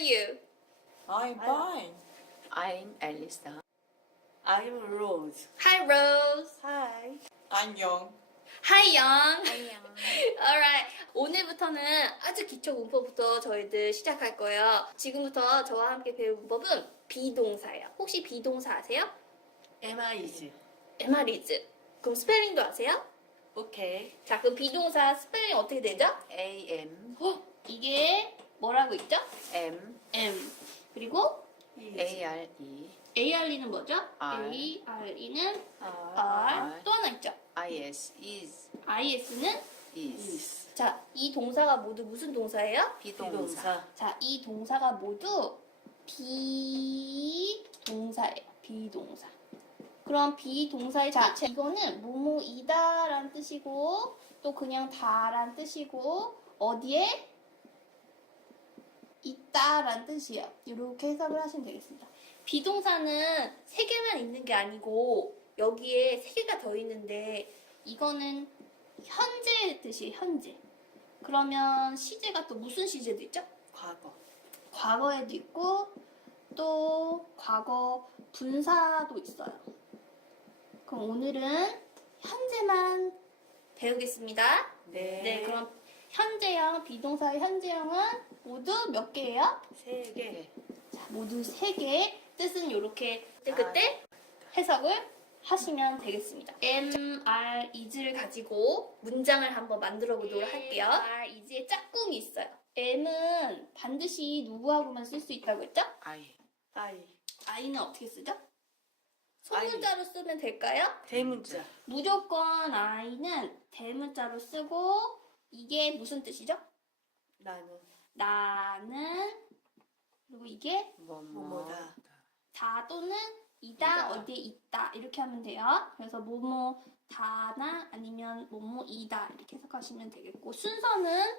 you? I'm fine. I'm Elisa. I'm Rose. Hi, Rose. Hi. 안녕. Hi, Young. Alright. 오늘부터는 아주 기초 문법부터 저희들 시작할 거예요. 지금부터 저와 함께 배울 문법은 비동사예요. 혹시 비동사 아세요? Emma is. MR이즈. 그럼 스펠링도 아세요? Okay. 자, 그럼 비동사 스펠링 어떻게 되죠? A M 어, 이게 뭐라고 있죠? M M. 그리고 A R E ARE는 뭐죠? R. ARE는 R. R. 또 하나 있죠? I S is IS는 is. 자, 이 동사가 모두 무슨 동사예요? 비동사. 자, 이 동사가 모두 비동사예요. 비동사. 그럼 비동사의 자, 이거는 뭐뭐이다라는 뜻이고 또 그냥 다라는 뜻이고 어디에 있다라는 뜻이에요. 이렇게 해석을 하시면 되겠습니다. 비동사는 세 개만 있는 게 아니고 여기에 세 개가 더 있는데 이거는 현재의 뜻이에요. 현재. 그러면 시제가 또 무슨 시제도 있죠? 과거. 과거에도 있고 또 과거 분사도 있어요. 그럼 오늘은 현재만 배우겠습니다. 네. 네, 그럼 현재형, 비동사의 현재형은 모두 몇 개예요? 세 개. 네. 자, 모두 세 개. 뜻은 이렇게 그때, 아. 그때 해석을 하시면 되겠습니다. M, R, is를 가지고 문장을 한번 만들어 보도록 할게요. R, is의 짝꿍이 있어요. M은 반드시 누구하고만 쓸 수 있다고 했죠? I I. I는 어떻게 쓰죠? 소문자로 쓰면 될까요? 대문자. 무조건 I는 대문자로 쓰고 이게 무슨 뜻이죠? 나는 나는 그리고 이게 뭐뭐 뭐뭐다. 다 또는 이다 이다. 어디에 있다 이렇게 하면 돼요. 그래서 뭐뭐 다나 아니면 뭐뭐 이다 이렇게 해석하시면 되겠고 순서는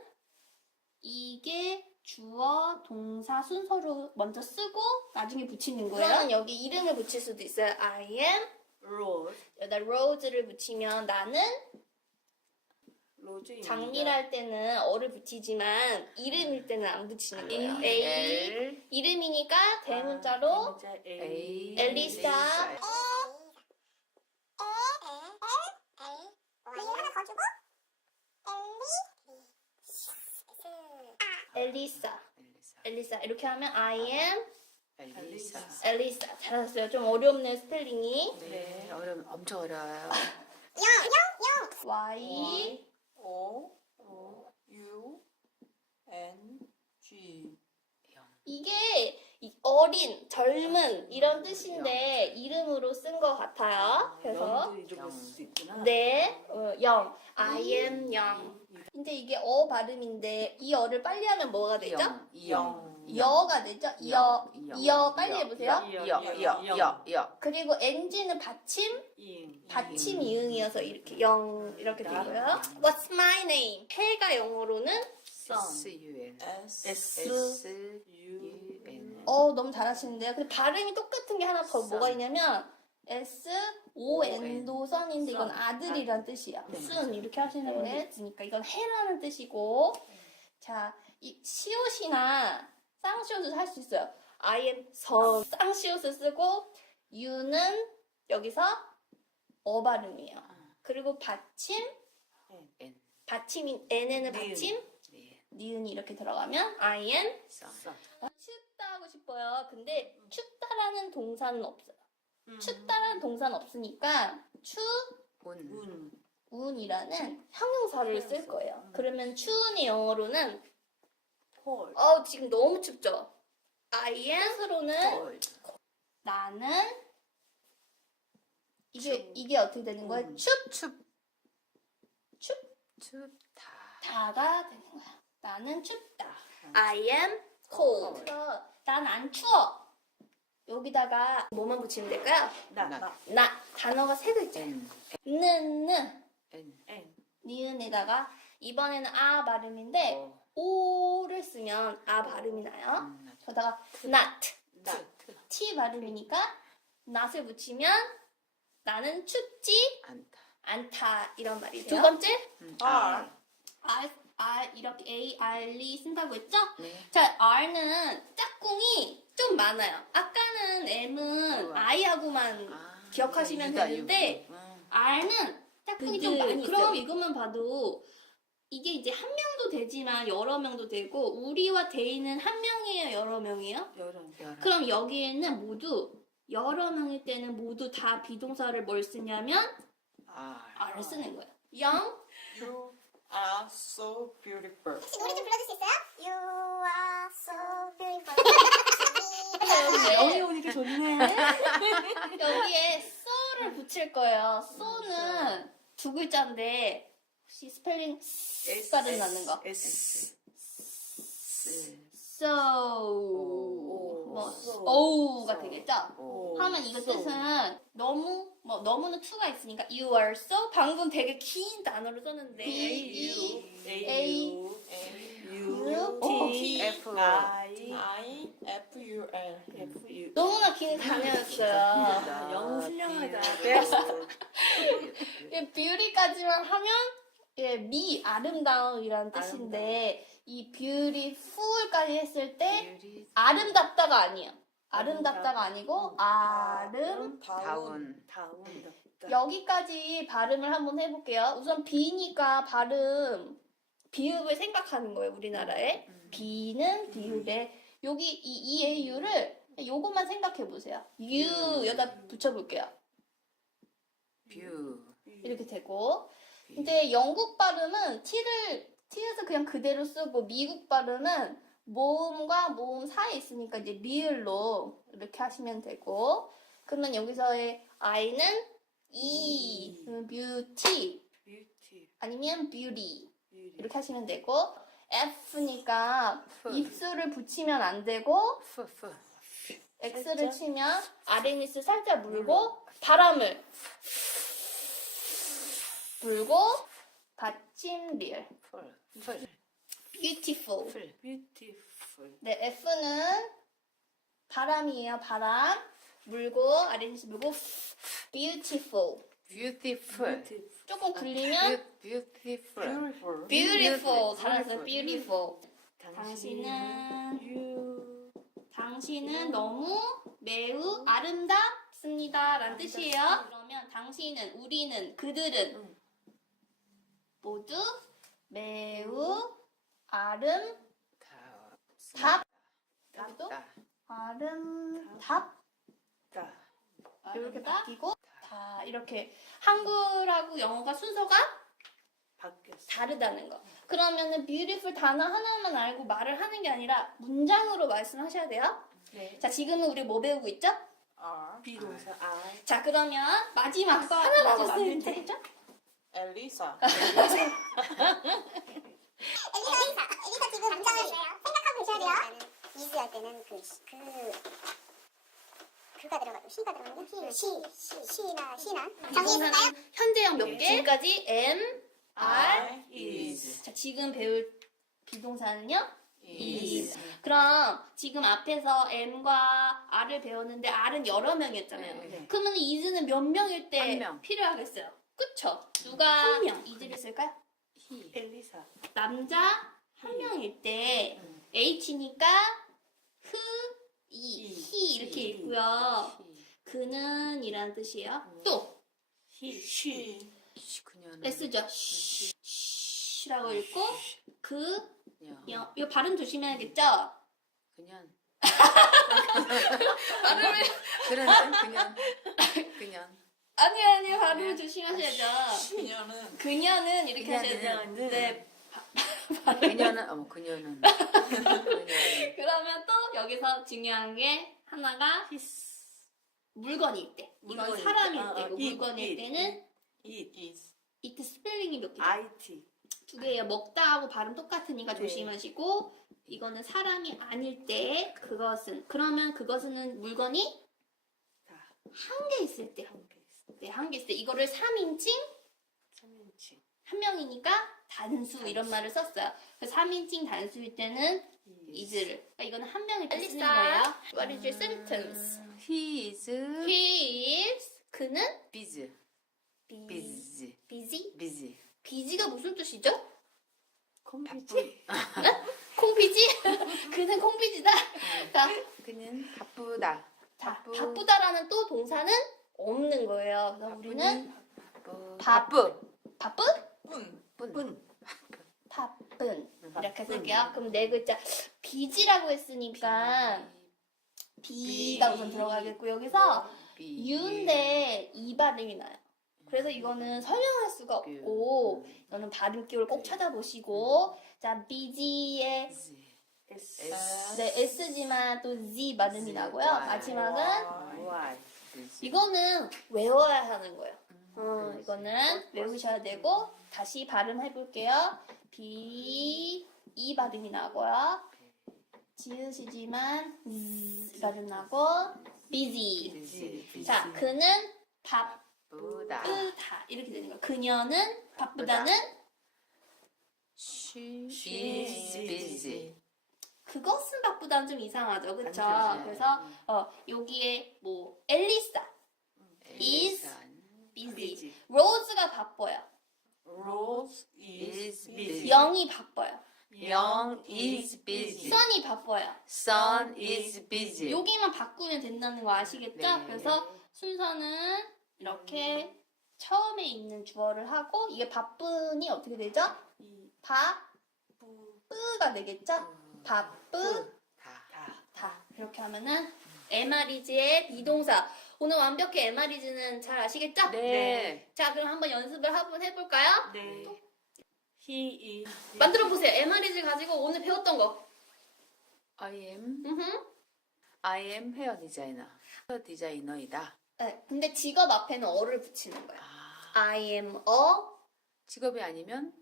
이게 주어 동사 순서로 먼저 쓰고 나중에 붙이는 거예요. 그러면 여기 이름을 붙일 수도 있어요. I am Rose. 여기다 rose를 붙이면 나는 로즈입니다. 장미랄 때는 어를 붙이지만 이름일 때는 안 붙이는 거예요. A L 이름이니까 대문자로 아, 대문자 A. A 엘리사. 엘리사 엘리사 엘리사 이렇게 하면 I am 엘리사. 엘리사 잘하셨어요. 좀 어렵네 스펠링이 네, 어려움 엄청 어려워요. Y O U N G. 이게 이 어린 젊은 이런 뜻인데 이름으로 쓴 것 같아요. 그래서 있구나. 네, 어, 영. I am 영. 근데 이게 어 발음인데 이 어를 빨리 하면 뭐가 되죠? 영, 이영, 여가 되죠? 여, 여 빨리 여, 해보세요. 여, 여, 여, 여, 여. 그리고 eng는 받침, 잉. 받침 이응이어서 이렇게 영 이렇게 되고요. What's my name? 해가 영어로는 Sun. S U N S S U U N 어 너무 잘하시는데요. 근데 발음이 똑같은 게 하나 더. 뭐가 있냐면 S O N도 선인데 이건. 아들이란 뜻이야. 네, 순 이렇게 하시는 분이 있으니까 이건 해라는 뜻이고 자, 이 시옷이나 쌍시옷을 할 수 있어요. I am son 쌍시옷을 쓰고 you는 여기서 어 발음이에요. 그리고 받침 N 받침인 n에는. 받침 네. 니은이 이렇게 들어가면 I am Sun. Sun. 춥다 하고 싶어요. 근데 춥다라는 동사는 없어요. 음. 춥다라는 동사는 없으니까 운 운. 추운이라는 형용사를 쓸. 거예요. 음. 그러면 추운의 영어로는 콜. 어 지금 너무 춥죠. I am으로는 나는 이게 춥. 이게 어떻게 되는 거예요? 음. 춥 춥 춥. 춥다 다가 되는 거야. 나는 춥다. I am cold. 난 안 추워. 여기다가 뭐만 붙이면 될까요? 나. 나. 나. 나 단어가 세 글자예요. N 느느 N N. 니은에다가 이번에는 아 발음인데 O 오를 쓰면 아 발음이 나요. 음, 거기다가 not 나. t 발음이니까 not을 붙이면 나는 춥지 않다 않다 이런 말이 돼요. 두 번째 음, R. R, R 이렇게 A, R이 쓴다고 했죠? 네. 자, R는 짝꿍이 좀 많아요. 아까는 M은 우와. I하고만 아, 기억하시면 유다, 되는데 유부. 음. R는 짝꿍이 좀 근데 많이 그럼 이것만 봐도 이게 이제 한 명도 되지만 여러 명도 되고 우리와 데이는 한 명이에요, 여러 명이에요? 여름. 여러. 그럼 여기에는 모두 여러 명일 때는 모두 다 비동사를 뭘 쓰냐면 아, R을 쓰는 거예요. 영, are so beautiful. 혹시 노래 좀 불러줄 수 있어요? You are so beautiful. 영이 오니까 좋네. 여기에 so를 붙일 거예요. so는 두 글자인데 혹시 스펠링 S 발음 나는 거. S. So 뭐 so. 오우가 so. 되겠죠? 오. 하면 이거. 뜻은 너무 뭐 너무는 to가 있으니까 you are so 방금 되게 긴 단어를 썼는데 A U A U U T F. I I F U L F U. 너무나 긴 단어였어요. 아, 영어 훌륭하다. 예, beauty까지만 하면 예, 미 아름다움이라는 뜻인데 이 beautiful까지 했을 때 아름답다가 아니에요. 아름답다가 아니고 아름 다운. 여기까지 발음을 한번 해볼게요. 우선 B니까 발음 비읍을 생각하는 거예요. 우리나라에 B는 비읍에 여기 이 EAU를 요것만 생각해 보세요. U 여기다 붙여볼게요. 뷰. 이렇게 되고 근데 영국 발음은 T를 T에서 그냥 그대로 쓰고 미국 발음은 모음과 모음 사이에 있으니까 이제 리을로 이렇게 하시면 되고 그러면 여기서의 I는 E, 그러면 beauty 뷰티. 아니면 beauty 뷰티. 이렇게 하시면 되고 F니까 F. 입술을 붙이면 안 되고 F. F. X를 살짝? 치면 아랫입술 살짝 물고 바람을 불고 받침 리을 풀. 풀. Beautiful 풀. 뷰티풀. 네 F는 바람이에요 바람 물고 아랫입술 물고 beautiful Beautiful. 조금 굴리면 Beautiful. Beautiful. beautiful 잘했어요 Beautiful. beautiful 당신은 You. 당신은 너무 매우 아름답습니다. 라는 뜻이에요. 그러면 당신은, 우리는, 그들은 응. 모두 매우 아름답, 다. 여기도 다. 아름답, 다. 이렇게 바뀌고, 다, 이렇게. 한글하고 영어가 순서가 바뀌었어. 다르다는 거. 그러면은 beautiful 단어 하나만 알고 말을 하는 게 아니라 문장으로 말씀하셔야 돼요. 네. 자, 지금은 우리 뭐 배우고 있죠? R. 비동사 I. 자, 그러면 마지막 아빠 하나 남았는데. 되지? 엘리사. 엘리사, 엘리사 지금 당장을 생각하고 있어야 돼요. 이즈 할 때는 그, 시- 그, 그가 들어가고, 시가 들어가면 시, 시, 시나, 시나. 정리했을까요? 현재형 몇 네. 개? 지금까지 are. I is. 자, 지금 배울 비동사는요? is. 그럼 지금 앞에서 am과 are를 배웠는데 are는 여러 명이었잖아요. 네. 그러면 is는 몇 명일 때 한 명. 필요하겠어요? 그쵸? 누가 한 명. is를 쓸까요? 히. 엘리사. 남자 한 명일 때 음. h니까 he, he, he 이렇게 he. 읽고요. 히. 그는 이라는 뜻이에요. 음. 또. She. 시. 그녀는. S죠. 쉬, 쉬라고 읽고 그. 여, 이거 발음 조심해야겠죠? 그년. 발음을 그는 그년. 그년. 아니 아니 발음을 조심하셔야죠. 그녀는 그녀는 이렇게 하셔야죠. 네. 그녀는 어머 그녀는. 그녀는. 그러면 또 여기서 중요한 게 하나가. 물건일 때. 이건 물건일 사람일 때. 어, 어, 때고 it, 물건일 it, 때는 It is. it 스펠링이 몇 개죠? IT. 두 개예요. 먹다 하고 발음 똑같으니까 네. 조심하시고 이거는 사람이 아닐 때 그것은 그러면 그것은 물건이 다. 한 개 있을 때 한개 있어. 네, 한 개 있을 때 이거를 3인칭 3인칭. 한 명이니까 단수 이런 말을 썼어요. 그 3인칭 단수일 때는 is를. 그러니까 이거는 한 명일 때 쓰는 거예요. What is your sentence? He is He is 그는 busy. busy. busy. busy? busy. busy가 무슨 뜻이죠? 콩비지. 콩비지? 그는 콩비지다. 자, 그는 바쁘다. 자, 바쁘- 바쁘다라는 또 동사는 없는 거예요. 그래서 우리는 바쁘. 밥. 바쁘. 바쁘? 분. 뿐. 바쁜. 음, 이렇게 바쁜. 쓸게요. 그럼 네 글자. 비지라고 했으니까 비가 우선 들어가겠고 여기서 비. 유인데 이 발음이 나요. 그래서 이거는 설명할 수가 없고 이거는 발음기를 꼭 찾아보시고 자 비지의. 네 S지만 또 Z 발음이 나고요. 마지막은. 이거는 외워야 하는 거예요. 어, 이거는 외우셔야 되고 다시 발음해 볼게요. 비, 이 발음이 나고요. 지으시지만 Z 발음 나고 busy. 자, 그는 바쁘다. 이렇게 되는 거예요. 그녀는 바쁘다는 She is busy. 그것은 바쁘다는 좀 이상하죠? 안 그래서 어, 여기에 뭐 엘리사, is busy. busy. 로즈가 바빠요. Is busy. 영이 바빠요. Young is busy. 선이 바빠요. Son is busy. 여기만 바꾸면 된다는 거 아시겠죠? 네. 그래서 순서는 이렇게 처음에 있는 주어를 하고 이게 바쁜이 어떻게 되죠? 바쁘가 되겠죠? 바쁘 다. 다 이렇게 하면은 MR이지의 비동사 오늘 완벽히 MR이지는 잘 아시겠죠? 네. 자 그럼 한번 연습을 한번 해볼까요? 네. He is 만들어 보세요. MR이지 가지고 오늘 배웠던 거. I am 음흠. I am 헤어 디자이너. 헤어 디자이너이다. 네, 근데 직업 앞에는 어를 붙이는 거야. 아, I am a 직업이 아니면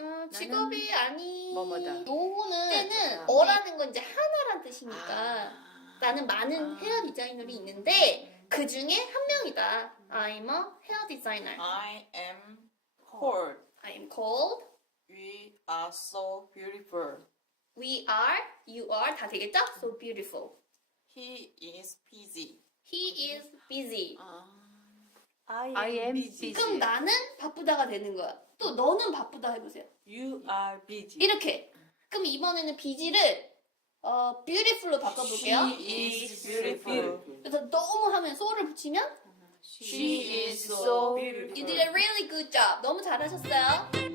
음, 직업이 아니 뭐뭐다. 요거는 때는 아. 어라는 건 이제 하나란 뜻이니까 아, 나는 많은 아. 헤어 디자이너들이 있는데 그 중에 한 명이다. I'm a hair designer. I am cold. I am called. We are so beautiful. We are, you are 다 되겠죠? So beautiful. He is busy. He is busy. 아. I I am busy. 그럼 나는 바쁘다가 되는 거야. 또 너는 바쁘다 해보세요. You are busy. 이렇게. 그럼 이번에는 busy를 어, beautiful로 바꿔볼게요. She is beautiful. 그래서 너무 하면 so를 붙이면 She is so You did a really good job. 너무 잘하셨어요.